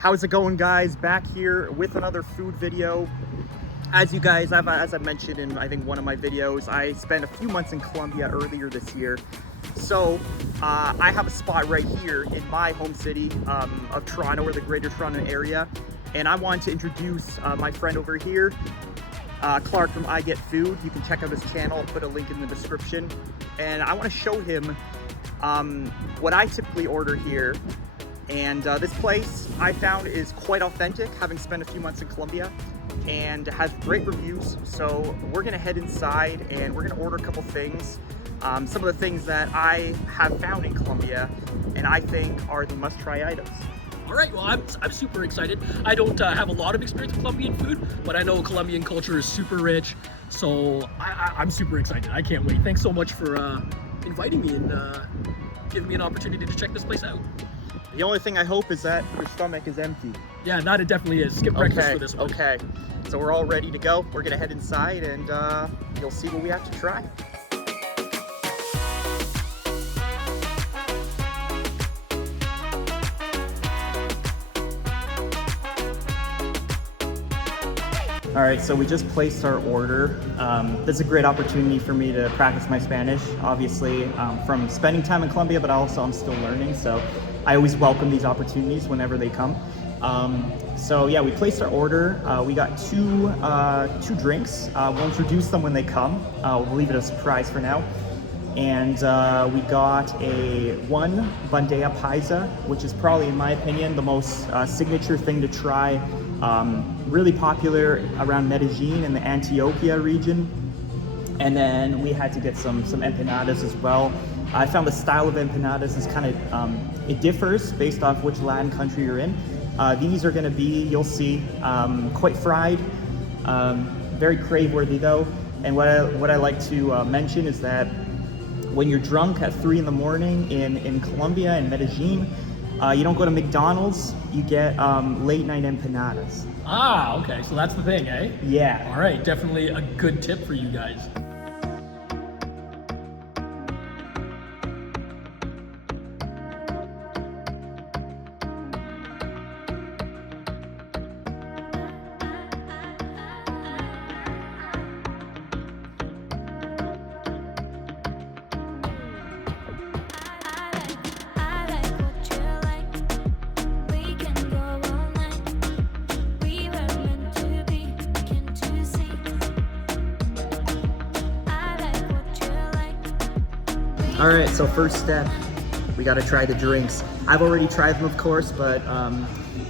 How's it going, guys? Back here with another food video. As I mentioned in I think one of my videos, I spent a few months in Colombia earlier this year. So I have a spot right here in my home city of Toronto, or the Greater Toronto area, and I wanted to introduce my friend over here, Clark from I Get Food. You can check out his channel. I'll put a link in the description, and I want to show him what I typically order here. And this place I found is quite authentic, having spent a few months in Colombia, and has great reviews. So we're gonna head inside and we're gonna order a couple things. Some of the things that I have found in Colombia and I think are the must-try items. All right, well, I'm super excited. I don't have a lot of experience with Colombian food, but I know Colombian culture is super rich, so I'm super excited. I can't wait. Thanks so much for inviting me and giving me an opportunity to check this place out. The only thing I hope is that your stomach is empty. Yeah, that it definitely is. Skip breakfast for this one. Okay, so we're all ready to go. We're gonna head inside and you'll see what we have to try. All right, so we just placed our order. This is a great opportunity for me to practice my Spanish, obviously, from spending time in Colombia, but also I'm still learning, so I always welcome these opportunities whenever they come. So yeah, we placed our order. We got two drinks. We'll introduce them when they come. We'll leave it a surprise for now. And we got one bandeja paisa, which is probably, in my opinion, the most signature thing to try. Really popular around Medellin and the Antioquia region. And then we had to get some empanadas as well. I found the style of empanadas is kind of, it differs based off which Latin country you're in. These are gonna be, you'll see, quite fried, very crave-worthy though. And what I like to mention is that when you're drunk at 3 in the morning in Colombia and Medellin, you don't go to McDonald's, you get late night empanadas. Ah, okay, so that's the thing, eh? Yeah. All right, definitely a good tip for you guys. All right, so first step, we gotta try the drinks. I've already tried them, of course, but I'm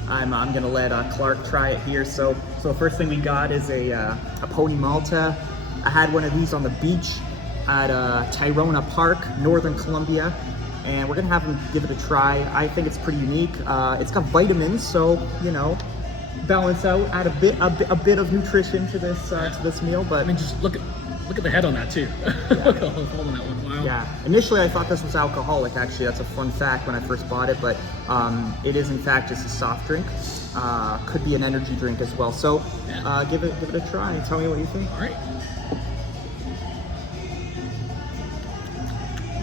gonna let Clark try it here. So the first thing we got is a pony malta. I had one of these on the beach at Tirona Park, Northern Colombia, and we're gonna have him give it a try. I think it's pretty unique. It's got vitamins, so you know, balance out, add a bit of nutrition to this meal. But I mean, just look at the head on that too. Look at the hole in that one. Wow. Yeah, initially I thought this was alcoholic. Actually, that's a fun fact when I first bought it, but it is in fact just a soft drink. Could be an energy drink as well. So yeah. Give it a try and tell me what you think. All right.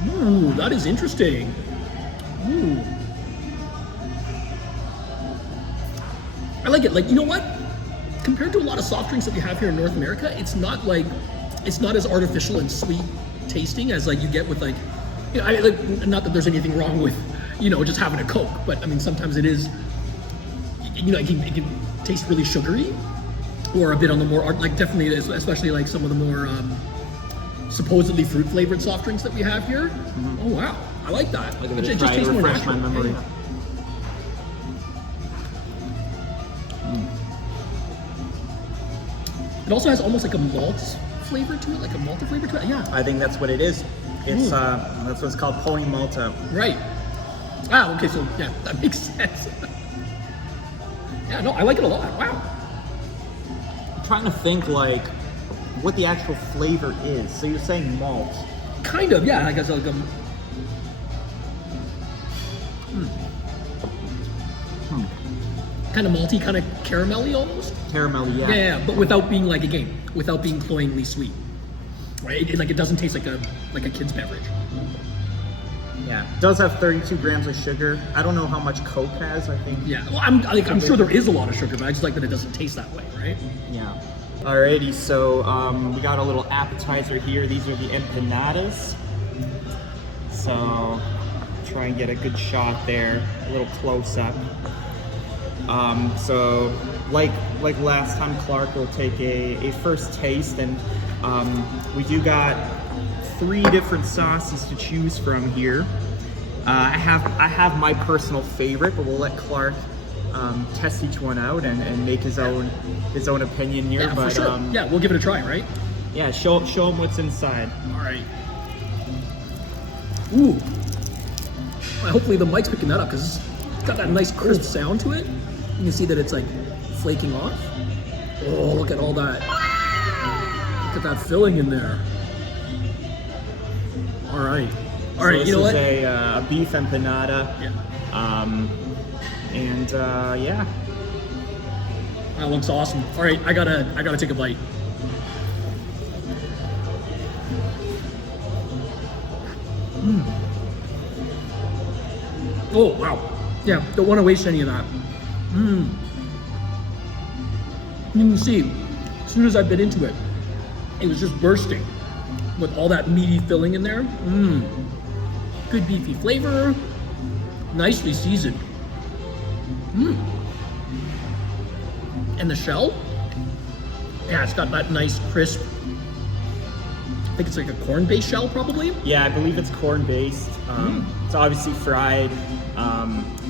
Ooh, that is interesting. Ooh. I like it. Like, you know what? Compared to a lot of soft drinks that we have here in North America, it's not as artificial and sweet tasting as like you get with like, you know, not that there's anything wrong with, you know, just having a Coke, but I mean, sometimes it is, you know, it can taste really sugary or a bit on the more, like definitely, especially like some of the more supposedly fruit flavored soft drinks that we have here. Mm-hmm. Oh, wow. I like that. I'll give it a try to refresh my memory. Yeah. It also has almost like a malt flavor to it, like a malted flavor to it. Yeah. I think that's what it is. It's that's what it's called, pony malta. Right. Ah, okay, so yeah, that makes sense. Yeah, no, I like it a lot. Wow. I'm trying to think like what the actual flavor is. So you're saying malt? Kind of, yeah. I guess like kind of malty, kind of caramelly almost. Caramelly, yeah. Yeah, but without being like, again, without being cloyingly sweet. Right? It doesn't taste like a kid's beverage. Yeah, it does have 32 grams of sugar. I don't know how much Coke has, I think. Yeah, well, I'm sure there is a lot of sugar, but I just like that it doesn't taste that way, right? Yeah. Alrighty, so we got a little appetizer here. These are the empanadas. So try and get a good shot there, a little close up. So like last time, Clark will take a first taste, and we do got 3 different sauces to choose from here. I have my personal favorite, but we'll let Clark test each one out and make his own opinion here. Yeah, but for sure. Yeah, we'll give it a try, right? yeah, show him what's inside. All right. Ooh. Hopefully the mic's picking that up because it's got that nice crisp sound to it. You can see that it's like flaking off. Oh, look at all that. Look at that filling in there. All right. All right, you know what? This is a beef empanada. Yeah. Yeah. That looks awesome. All right, I gotta take a bite. Oh wow. Yeah, don't want to waste any of that. You can see, as soon as I bit into it, it was just bursting with all that meaty filling in there. Good beefy flavor, nicely seasoned. And the shell, yeah, it's got that nice crisp. I think it's like a corn-based shell, probably. Yeah, I believe it's corn-based. It's obviously fried.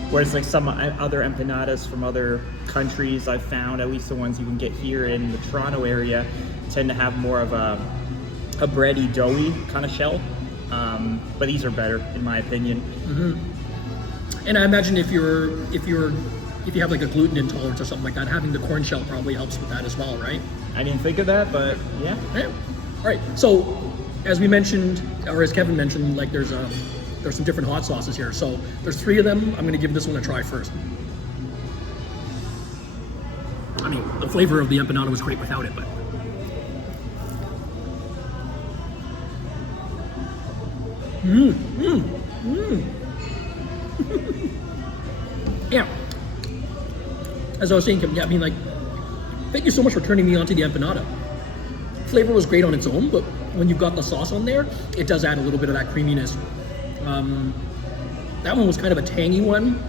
Whereas like some other empanadas from other countries I've found, at least the ones you can get here in the Toronto area, tend to have more of a bready, doughy kind of shell. But these are better, in my opinion. And I imagine if you have like a gluten intolerance or something like that, having the corn shell probably helps with that as well, right? I didn't think of that, but yeah. All right. So, as we mentioned, or as Kevin mentioned, like there's some different hot sauces here. So there's 3 of them. I'm going to give this one a try first. I mean, the flavor of the empanada was great without it, but. Yeah. As I was saying, yeah, I mean, like, thank you so much for turning me onto the empanada. Flavor was great on its own, but when you've got the sauce on there, it does add a little bit of that creaminess. That one was kind of a tangy one.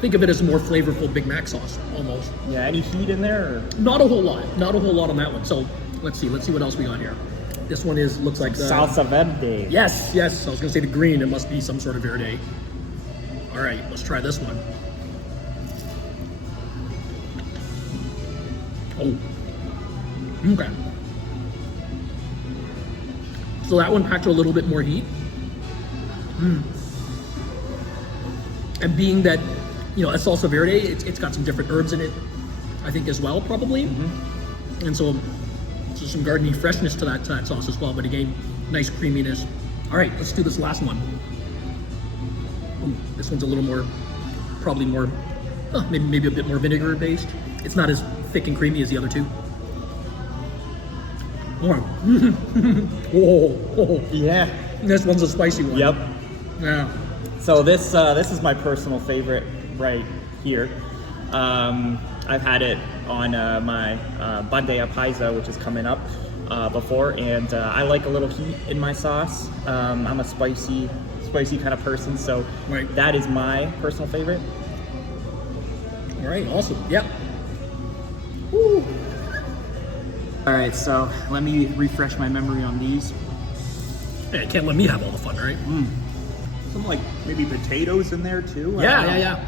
Think of it as a more flavorful Big Mac sauce, almost. Yeah, any heat in there? Or? Not a whole lot. Not a whole lot on that one. So let's see what else we got here. This one looks like salsa verde. Yes. I was gonna say the green. It must be some sort of verde. All right, let's try this one. Oh, okay. So that one packed a little bit more heat. And being that, a salsa verde, it's got some different herbs in it, I think as well, probably. And so some gardening freshness to that sauce as well. But again, nice creaminess. All right, let's do this last one. Ooh, this one's a little more, probably more, maybe a bit more vinegar based. It's not as thick and creamy as the other 2. Oh, yeah. This one's a spicy one. Yep. Yeah. So this is my personal favorite right here. I've had it on my bandeja paisa, which is coming up before, and I like a little heat in my sauce. I'm a spicy kind of person, so that is my personal favorite. All right, awesome. Yeah. Woo. All right, so let me refresh my memory on these. Hey, can't let me have all the fun, right? Some like maybe potatoes in there too. Yeah.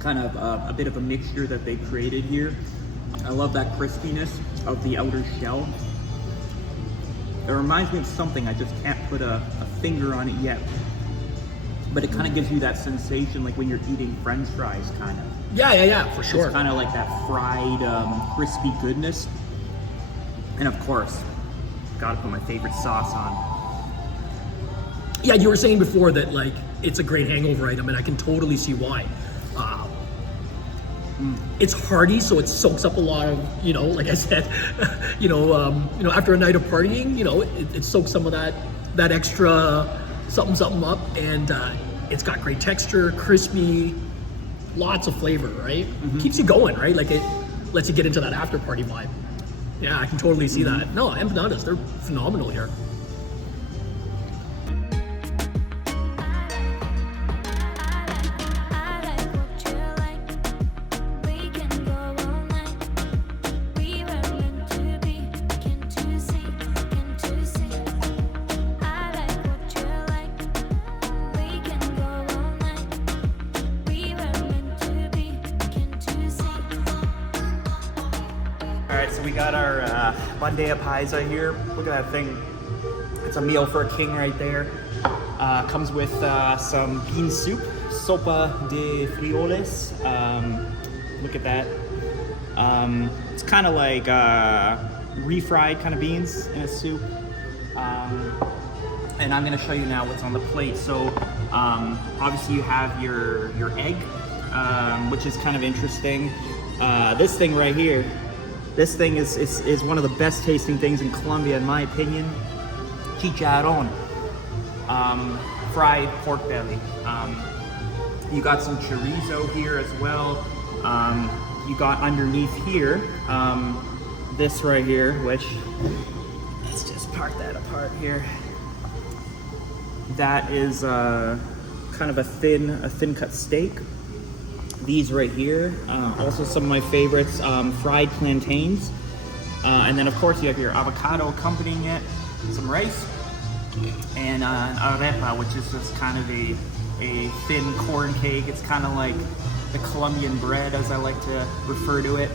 Kind of a bit of a mixture that they created here. I love that crispiness of the outer shell. It reminds me of something, I just can't put a finger on it yet. But it kind of gives you that sensation like when you're eating French fries, kind of. Yeah, for sure. It's kind of like that fried, crispy goodness. And of course, gotta put my favorite sauce on. Yeah, you were saying before that like it's a great hangover item, and I can totally see why. It's hearty, so it soaks up a lot of, like I said, after a night of partying, it soaks some of that extra something up, and it's got great texture, crispy, lots of flavor, right? Keeps you going, right? Like it lets you get into that after party vibe. Yeah, I can totally see that. No, empanadas, they're phenomenal here. Alright, so we got our bandeja paisa here. Look at that thing. It's a meal for a king right there. Comes with some bean soup, sopa de frijoles. Look at that. It's kind of like refried kind of beans in a soup. And I'm gonna show you now what's on the plate. So obviously you have your egg, which is kind of interesting. This thing right here, this thing is one of the best tasting things in Colombia, in my opinion. Chicharrón, fried pork belly. You got some chorizo here as well. You got underneath here, this right here, which, let's just park that apart here. That is kind of a thin cut steak. These right here, also some of my favorites, fried plantains. And then of course you have your avocado accompanying it, some rice, and an arepa, which is just kind of a thin corn cake. It's kind of like the Colombian bread, as I like to refer to it.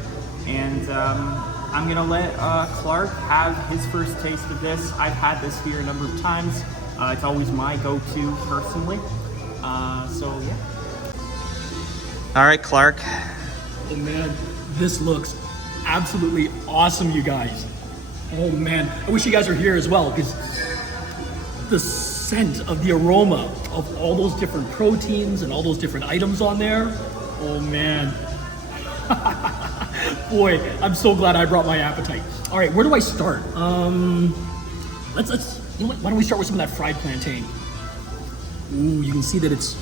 And I'm gonna let Clark have his first taste of this. I've had this here a number of times. It's always my go-to personally. So yeah. All right, Clark. Oh man, this looks absolutely awesome, you guys. Oh man, I wish you guys were here as well, because the scent of the aroma of all those different proteins and all those different items on there. Oh man. Boy, I'm so glad I brought my appetite. All right, where do I start? Let's you know what, why don't we start with some of that fried plantain? Ooh, you can see that it's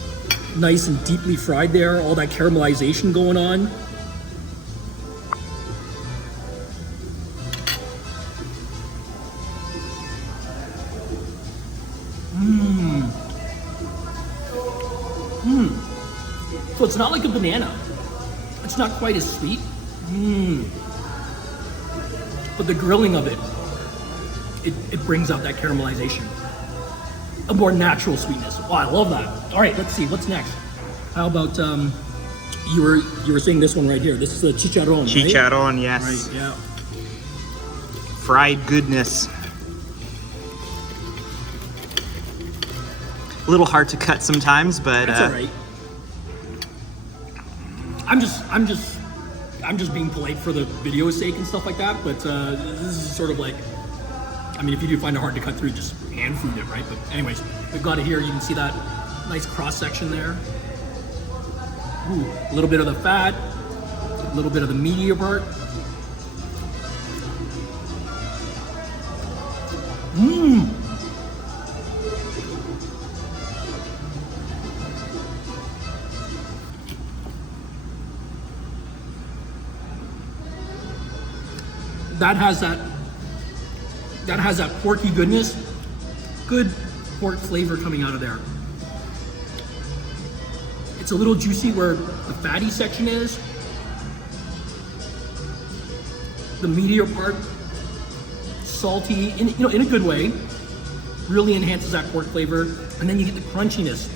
nice and deeply fried there, all that caramelization going on. So it's not like a banana. It's not quite as sweet. But the grilling of it brings out that caramelization. A more natural sweetness. Wow, I love that. All right, let's see, what's next? How about, you were saying this one right here. This is the chicharrón, right? Chicharrón, yes. Right, yeah. Fried goodness. A little hard to cut sometimes, but That's all right. I'm just being polite for the video's sake and stuff like that, but this is sort of like, I mean, if you do find it hard to cut through, just hand food it, right? But anyways, we've got it here. You can see that nice cross section there. Ooh, a little bit of the fat, a little bit of the meatier part. That has that porky goodness, good pork flavor coming out of there. It's a little juicy where the fatty section is. The meatier part, salty, in a good way, really enhances that pork flavor. And then you get the crunchiness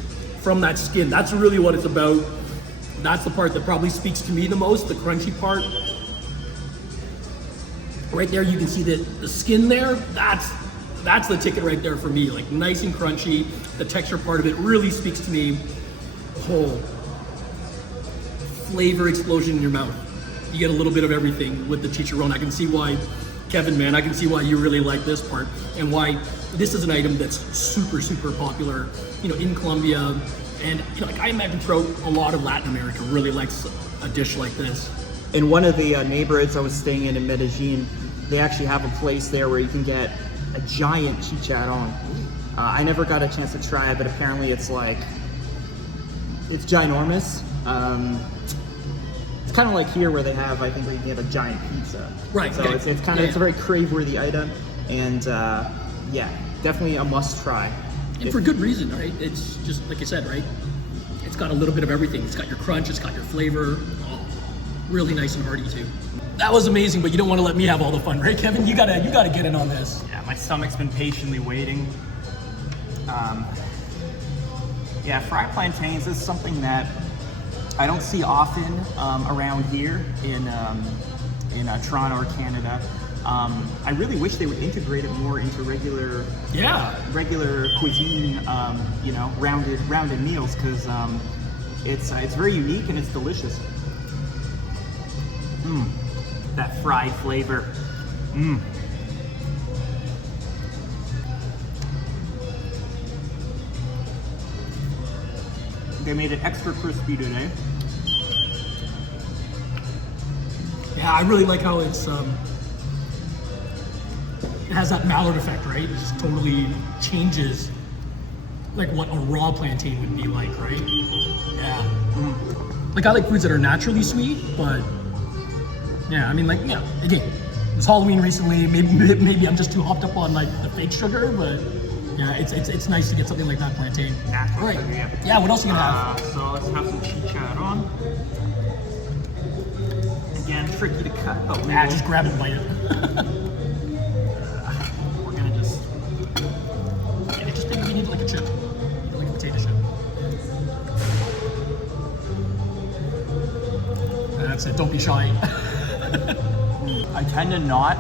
from that skin. That's really what it's about. That's the part that probably speaks to me the most, the crunchy part. Right there, you can see the skin there. That's the ticket right there for me. Like nice and crunchy. The texture part of it really speaks to me. Whole flavor explosion in your mouth. You get a little bit of everything with the chicharrón. I can see why, Kevin, man, I can see why you really like this part and why this is an item that's super, super popular, in Colombia. And like I imagine throughout a lot of Latin America really likes a dish like this. In one of the neighborhoods I was staying in Medellin, they actually have a place there where you can get a giant chicharrón. I never got a chance to try it, but apparently it's like, it's ginormous. It's kind of like here where they have, I think, where you can get a giant pizza. Right. So okay. it's kind of, it's a very crave-worthy item, and yeah, definitely a must-try. And for good reason, right? It's just, like I said, right? It's got a little bit of everything. It's got your crunch, it's got your flavor. Oh, really nice and hearty too. That was amazing, but you don't want to let me have all the fun, right, Kevin? You gotta get in on this. Yeah, my stomach's been patiently waiting. Yeah, fried plantains is something that I don't see often around here in Toronto or Canada. I really wish they would integrate it more into regular cuisine, you know, rounded meals, because it's very unique and it's delicious. That fried flavor. They made it extra crispy today. Yeah, I really like how it's it has that Maillard effect, right? It just totally changes like what a raw plantain would be like, right? Yeah. Like I like foods that are naturally sweet, but yeah, I mean, like, yeah, again, it was Halloween recently. Maybe I'm just too hopped up on like the fake sugar, but yeah, it's nice to get something like that plantain. All right. Yeah. What else are you gonna have? So let's have some chicharron. Again, tricky to cut, but Just grab it and bite it. we're gonna just. Yeah, just think we need like a chip, like a potato chip. That's it. Don't be shy. I tend to not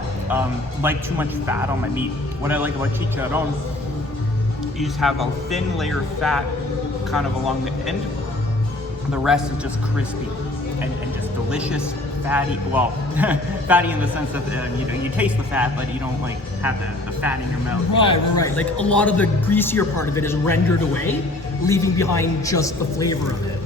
like too much fat on my meat. What I like about chicharron, you just have a thin layer of fat kind of along the end. The rest is just crispy and just delicious, fatty. Well, fatty in the sense that you know, you taste the fat, but you don't like have the fat in your mouth. Right. Like a lot of the greasier part of it is rendered away, leaving behind just the flavor of it.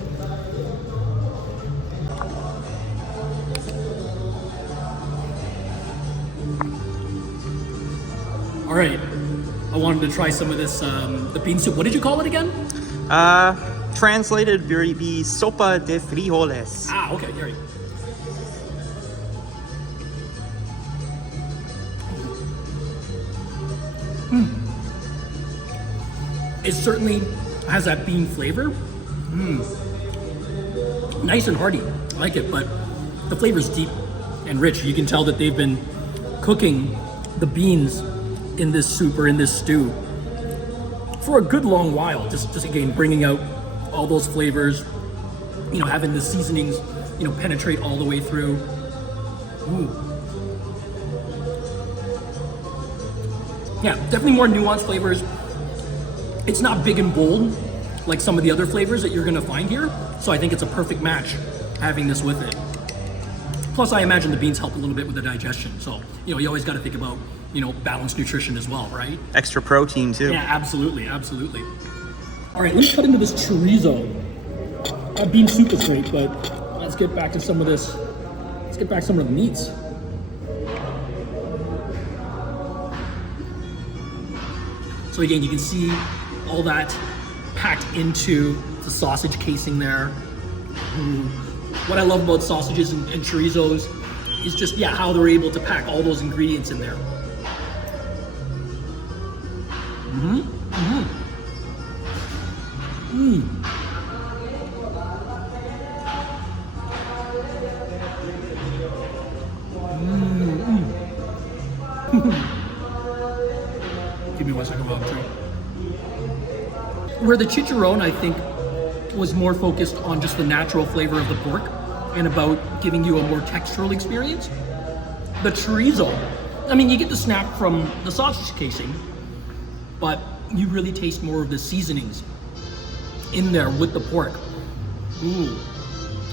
All right, I wanted to try some of this, the bean soup. What did you call it again? Translated would be sopa de frijoles. Ah, okay, here you go. It certainly has that bean flavor. Nice and hearty, I like it, but the flavor's deep and rich. You can tell that they've been cooking the beans in this soup or in this stew for a good long while, just again bringing out all those flavors, you know, having the seasonings, you know, penetrate all the way through. Yeah, definitely more nuanced flavors. It's not big and bold like some of the other flavors that you're gonna find here, so I think it's a perfect match having this with it. Plus, I imagine the beans help a little bit with the digestion, so you know, you always got to think about, you know, balanced nutrition as well, right? Extra protein too. Yeah, absolutely. All right, let's cut into this chorizo. Bean soup is great, but let's get back to some of this. Let's get back to some of the meats. So again, you can see all that packed into the sausage casing there. What I love about sausages and chorizos is just, yeah, how they're able to pack all those ingredients in there. Give me 1 second while I'm trying. Where the chicharron, I think, was more focused on just the natural flavor of the pork and about giving you a more textural experience. The chorizo, I mean, you get the snap from the sausage casing, but you really taste more of the seasonings in there with the pork. A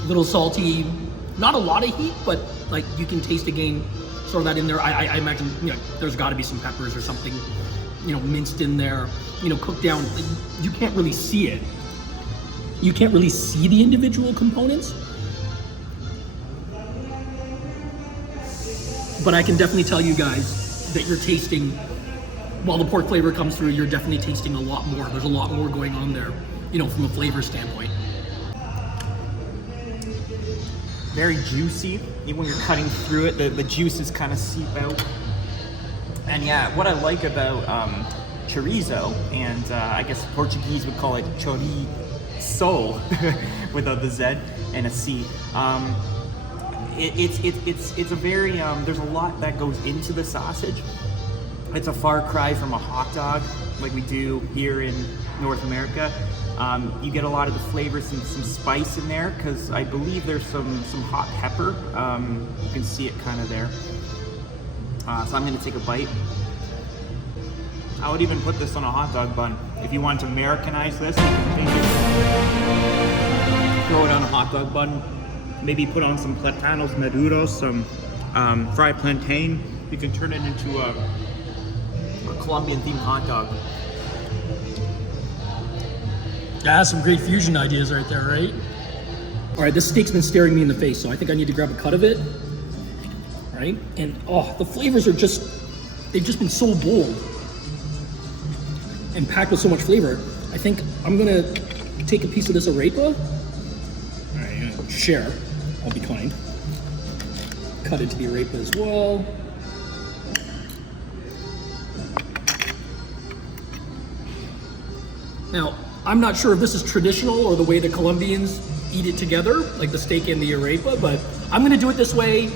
little salty, not a lot of heat, but like you can taste again sort of that in there. I imagine, you know, there's got to be some peppers or something, you know, minced in there, you know, cooked down. You can't really see it. You can't really see the individual components, but I can definitely tell you guys that you're tasting while the pork flavor comes through, you're definitely tasting a lot more. There's a lot more going on there, you know, from a flavor standpoint. Very juicy. Even when you're cutting through it, the juices kind of seep out. And yeah, what I like about chorizo, and I guess Portuguese would call it chorizo without the Z and a C. It's a very there's a lot that goes into the sausage. It's a far cry from a hot dog like we do here in North America. You get a lot of the flavors and some spice in there because I believe there's some hot pepper. You can see it kind of there. So I'm going to take a bite. I would even put this on a hot dog bun. If you want to Americanize this, you can take it, throw it on a hot dog bun. Maybe put on some platanos maduros, some fried plantain. You can turn it into a Colombian themed hot dog. Yeah, some great fusion ideas right there, right? All right, this steak's been staring me in the face, so I think I need to grab a cut of it. Right? And oh, the flavors are they've just been so bold and packed with so much flavor. I think I'm gonna take a piece of this arepa. All right, share. I'll be kind. Cut into the arepa as well. Now, I'm not sure if this is traditional or the way the Colombians eat it together, like the steak and the arepa, but I'm gonna do it this way.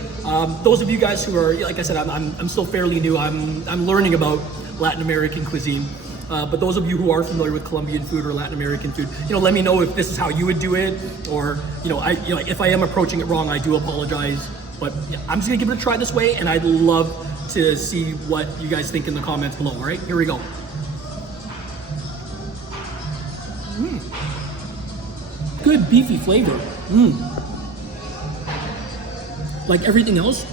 Those of you guys who are, like I said, I'm still fairly new. I'm learning about Latin American cuisine. But those of you who are familiar with Colombian food or Latin American food, you know, let me know if this is how you would do it, or if I am approaching it wrong, I do apologize. But yeah, I'm just gonna give it a try this way, and I'd love to see what you guys think in the comments below. All right, here we go. Good beefy flavor. Like everything else,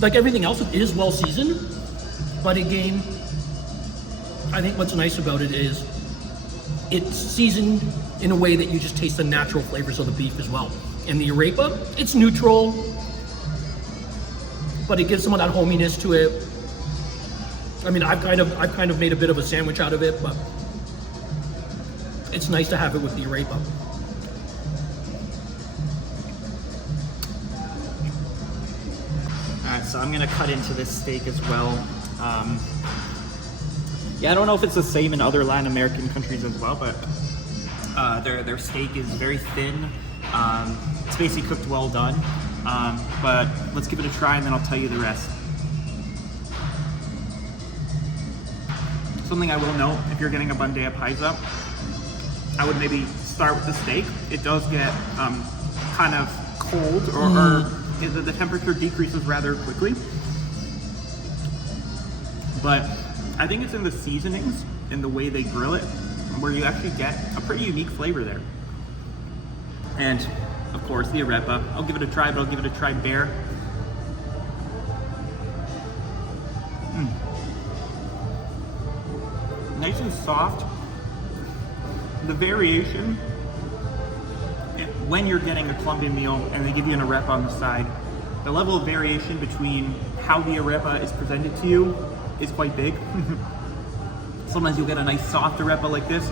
it is well seasoned, but again, I think what's nice about it is it's seasoned in a way that you just taste the natural flavors of the beef as well. And the arepa, it's neutral, but it gives some of that hominess to it. I mean, I've kind of made a bit of a sandwich out of it, but it's nice to have it with the arepa. All right, so I'm gonna cut into this steak as well. Yeah, I don't know if it's the same in other Latin American countries as well, but their steak is very thin. It's basically cooked well done. But let's give it a try and then I'll tell you the rest. Something I will note, if you're getting a bandeja paisa, I would maybe start with the steak. It does get kind of cold, or the temperature decreases rather quickly. But I think it's in the seasonings, in the way they grill it, where you actually get a pretty unique flavor there. And of course, the arepa. I'll give it a try, but I'll give it a try bare. Nice and soft. The variation, when you're getting a Colombian meal and they give you an arepa on the side, the level of variation between how the arepa is presented to you is quite big. Sometimes you'll get a nice soft arepa like this.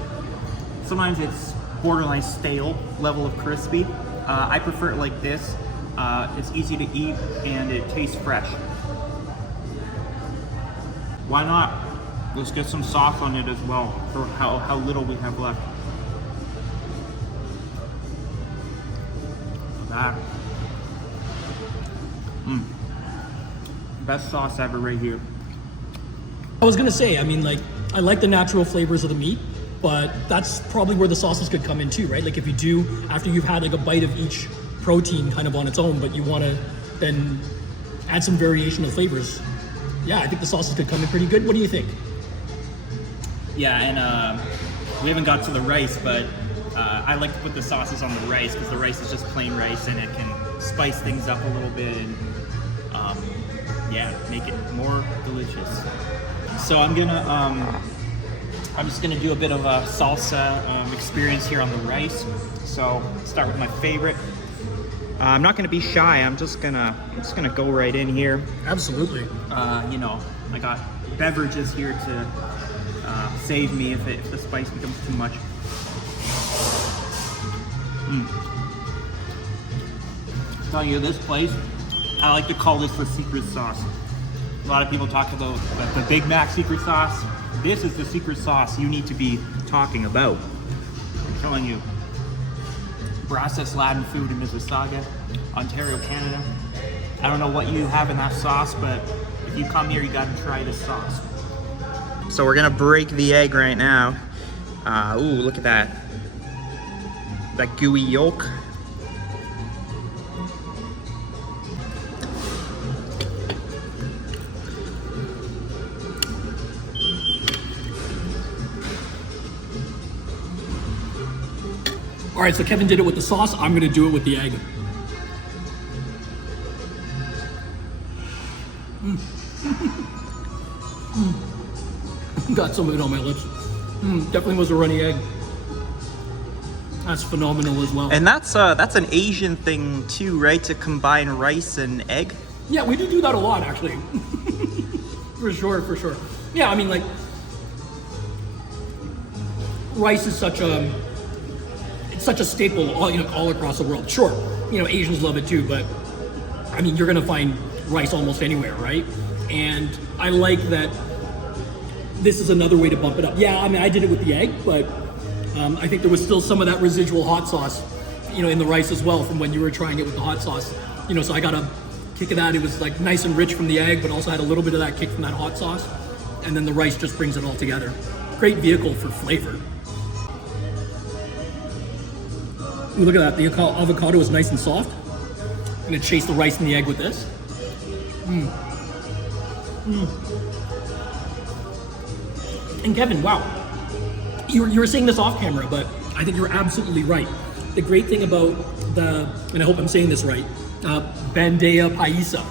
Sometimes it's borderline stale level of crispy. I prefer it like this. It's easy to eat and it tastes fresh. Why not? Let's get some sauce on it as well for how little we have left. That. Best sauce ever right here. I was gonna say, I mean, like, I like the natural flavors of the meat, but that's probably where the sauces could come in too, right? Like if you do, after you've had like a bite of each protein kind of on its own, but you wanna then add some variation of flavors. Yeah, I think the sauces could come in pretty good. What do you think? Yeah, and we haven't got to the rice, but I like to put the sauces on the rice because the rice is just plain rice and it can spice things up a little bit and yeah, make it more delicious. So I'm just gonna do a bit of a salsa experience here on the rice. So start with my favorite, I'm not gonna be shy. I'm just gonna go right in here. Absolutely. You know, I got beverages here to save me if the spice becomes too much. Telling you, this place, I like to call this the secret sauce. A lot of people talk about the Big Mac secret sauce. This is the secret sauce you need to be talking about. I'm telling you, processed Latin food in Mississauga, Ontario, Canada. I don't know what you have in that sauce, but if you come here, you gotta try this sauce. So we're gonna break the egg right now. Ooh, look at that. That gooey yolk. All right, so Kevin did it with the sauce. I'm gonna do it with the egg. Got some of it on my lips. Definitely was a runny egg. That's phenomenal as well. And that's an Asian thing too, right? To combine rice and egg. Yeah, we do that a lot, actually. For sure. Yeah, I mean, like, rice is such a staple all across the world. Sure, Asians love it too, but I mean, you're gonna find rice almost anywhere, right? And I like that this is another way to bump it up. Yeah, I mean, I did it with the egg, but I think there was still some of that residual hot sauce, in the rice as well from when you were trying it with the hot sauce. So I got a kick of that. It was like nice and rich from the egg, but also had a little bit of that kick from that hot sauce. And then the rice just brings it all together. Great vehicle for flavor. Ooh, look at that, the avocado is nice and soft. I'm gonna chase the rice and the egg with this. And Kevin, wow, you were saying this off camera, but I think you're absolutely right. The great thing about and I hope I'm saying this right, bandeja paisa,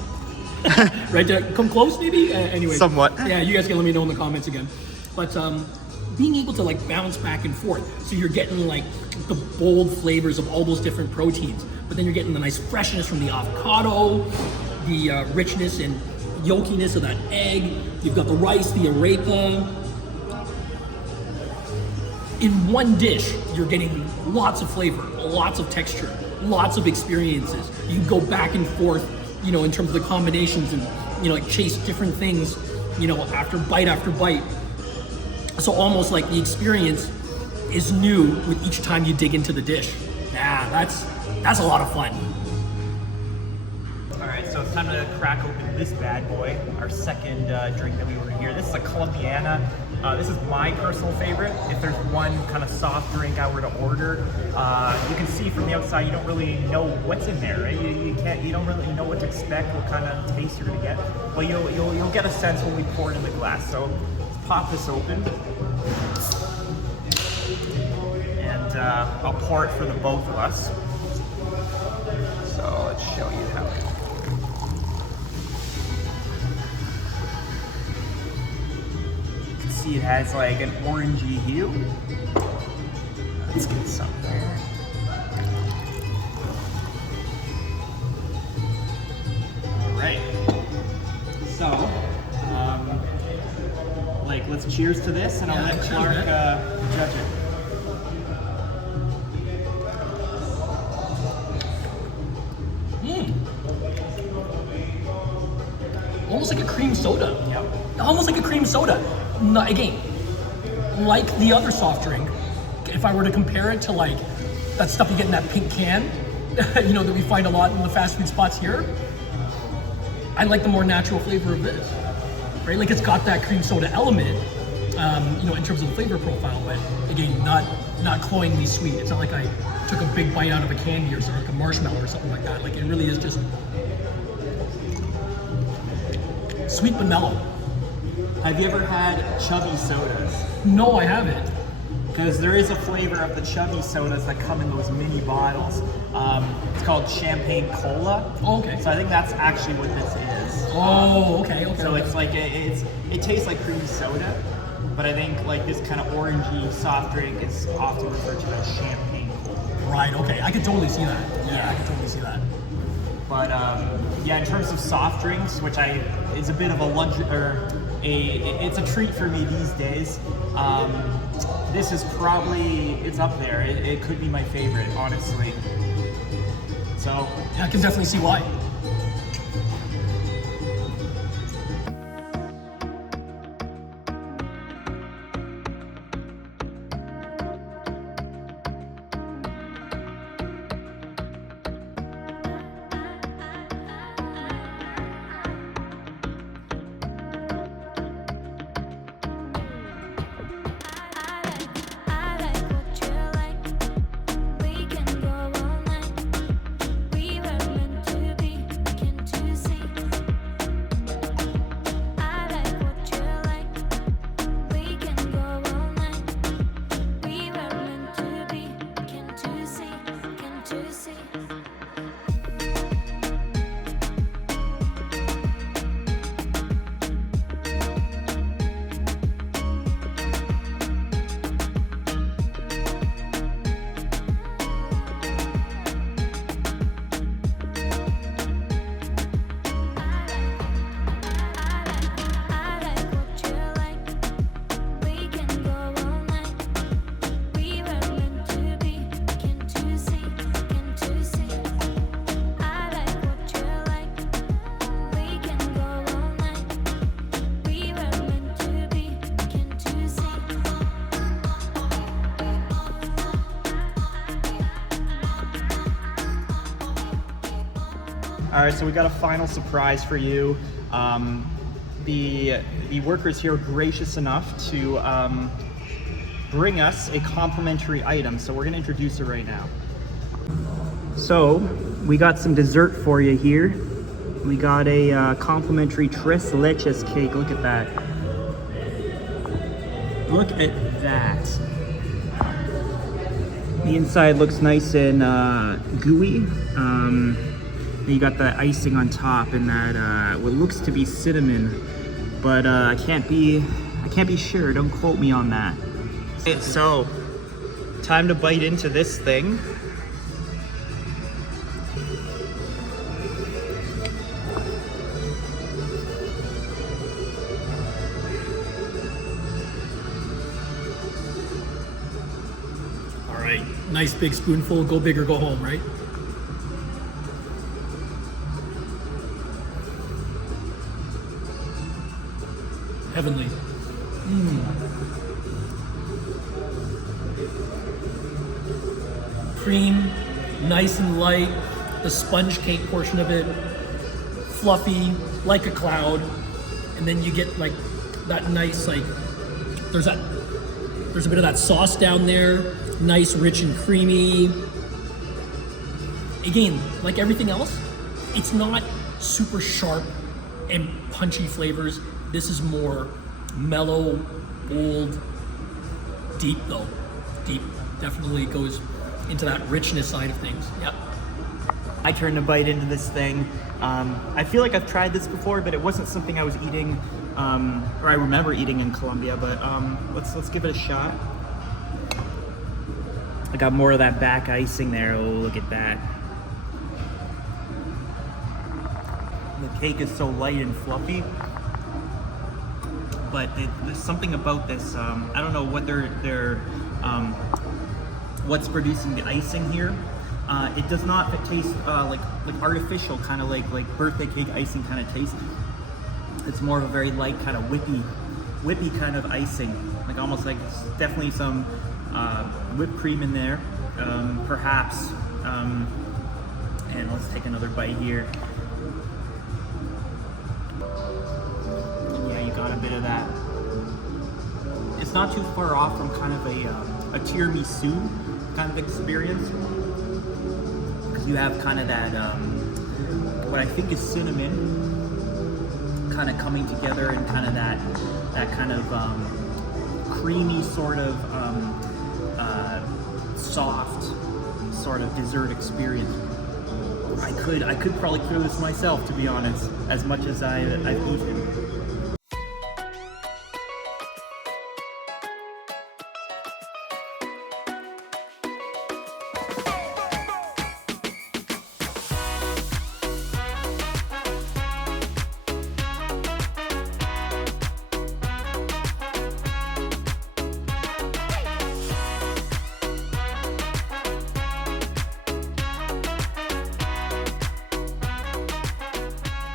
right? Come close, maybe? Anyway. Somewhat. Yeah, you guys can let me know in the comments again. But being able to like bounce back and forth, so you're getting like the bold flavors of all those different proteins, but then you're getting the nice freshness from the avocado, the richness and yolkiness of that egg. You've got the rice, the arepa. In one dish, you're getting lots of flavor, lots of texture, lots of experiences. You can go back and forth, in terms of the combinations and, like chase different things, after bite. So almost like the experience is new with each time you dig into the dish. Yeah, that's a lot of fun. All right, so it's time to crack open this bad boy, our second drink that we ordered here. This is a Colombiana. This is my personal favorite. If there's one kind of soft drink I were to order, you can see from the outside you don't really know what's in there, right? You don't really know what to expect, what kind of taste you're gonna get. But you'll get a sense when we pour it in the glass. So let's pop this open, and I'll pour it for the both of us. So let's show you how it. It has like an orangey hue. Let's get some there. All right. So, let's cheers to this, and I'll let Clark judge it. Almost like a cream soda. Yep. Almost like a cream soda. Not, again, like the other soft drink, if I were to compare it to like that stuff you get in that pink can, that we find a lot in the fast food spots here, I like the more natural flavor of this, right? Like it's got that cream soda element, in terms of the flavor profile, but again, not cloyingly sweet. It's not like I took a big bite out of a candy or something, like a marshmallow or something like that. Like it really is just sweet but mellow. Have you ever had chubby sodas? No, I haven't. Because there is a flavor of the chubby sodas that come in those mini bottles. It's called champagne cola. Oh, okay. So I think that's actually what this is. Oh, okay. So it's like it tastes like cream soda, but I think like this kind of orangey soft drink is often referred to as champagne cola. Right. Okay. I could totally see that. Yeah, I could totally see that. But yeah, in terms of soft drinks, which is a bit of a lunch or it's a treat for me these days. This is probably, it's up there. It could be my favorite, honestly. So yeah, I can definitely see why. All right, so we got a final surprise for you. The workers here are gracious enough to bring us a complimentary item, so we're gonna introduce it right now. So we got some dessert for you here. We got a complimentary tres leches cake. Look at that. Look at that. The inside looks nice and gooey. You got the icing on top and that what looks to be cinnamon, but I can't be sure. Don't quote me on that. So, time to bite into this thing. All right, nice big spoonful. Go big or go home, right? Heavenly. Cream, nice and light. The sponge cake portion of it, fluffy, like a cloud. And then you get like that nice, like, there's a bit of that sauce down there. Nice, rich and creamy. Again, like everything else, it's not super sharp and punchy flavors. This is more mellow, bold, deep though. Deep definitely goes into that richness side of things. Yep. I turned to bite into this thing. I feel like I've tried this before, but it wasn't something I was eating, or I remember eating in Colombia. But let's give it a shot. I got more of that back icing there. Oh, look at that. The cake is so light and fluffy. But there's something about this. I don't know what what's producing the icing here. It does not taste like artificial, kind of like birthday cake icing kind of taste. It's more of a very light kind of whippy kind of icing, like almost like definitely some whipped cream in there, perhaps. And let's take another bite here. Got a bit of that. It's not too far off from kind of a tiramisu kind of experience, because you have kind of that what I think is cinnamon kind of coming together, and kind of that kind of creamy sort of soft sort of dessert experience. I could probably clear this myself, to be honest, as much as I've eaten.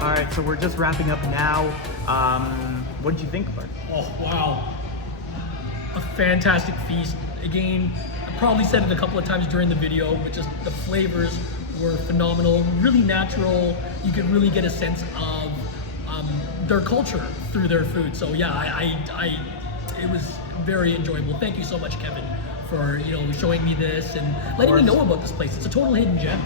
All right, so we're just wrapping up now. What did you think, Clark? Oh, wow. A fantastic feast. Again, I probably said it a couple of times during the video, but just the flavors were phenomenal, really natural. You could really get a sense of their culture through their food. So yeah, it was very enjoyable. Thank you so much, Kevin, for showing me this and letting me know about this place. It's a total hidden gem.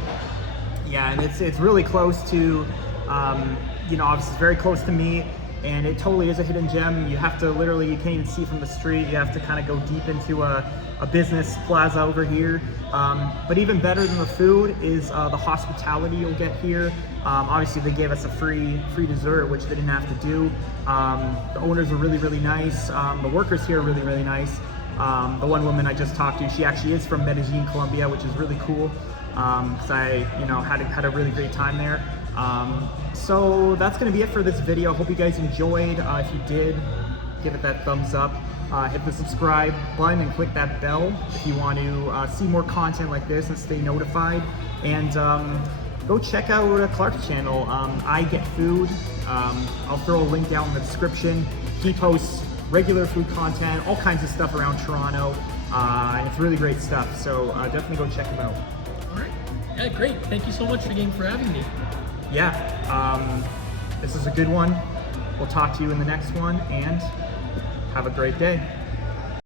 Yeah, and it's really close to, obviously it's very close to me, and it totally is a hidden gem. You have to literally, you can't even see from the street. You have to kind of go deep into a business plaza over here. But even better than the food is the hospitality you'll get here. Obviously they gave us a free dessert, which they didn't have to do. The owners are really, really nice. The workers here are really, really nice. The one woman I just talked to, she actually is from Medellin, Colombia, which is really cool. Because I, had a really great time there. So that's gonna be it for this video. Hope you guys enjoyed. If you did, give it that thumbs up. Hit the subscribe button and click that bell if you want to see more content like this and stay notified. And go check out Clark's channel, I Get Food. I'll throw a link down in the description. He posts regular food content, all kinds of stuff around Toronto, and it's really great stuff. So definitely go check him out. All right. Yeah, great. Thank you so much again for having me. Yeah, this is a good one. We'll talk to you in the next one, and have a great day.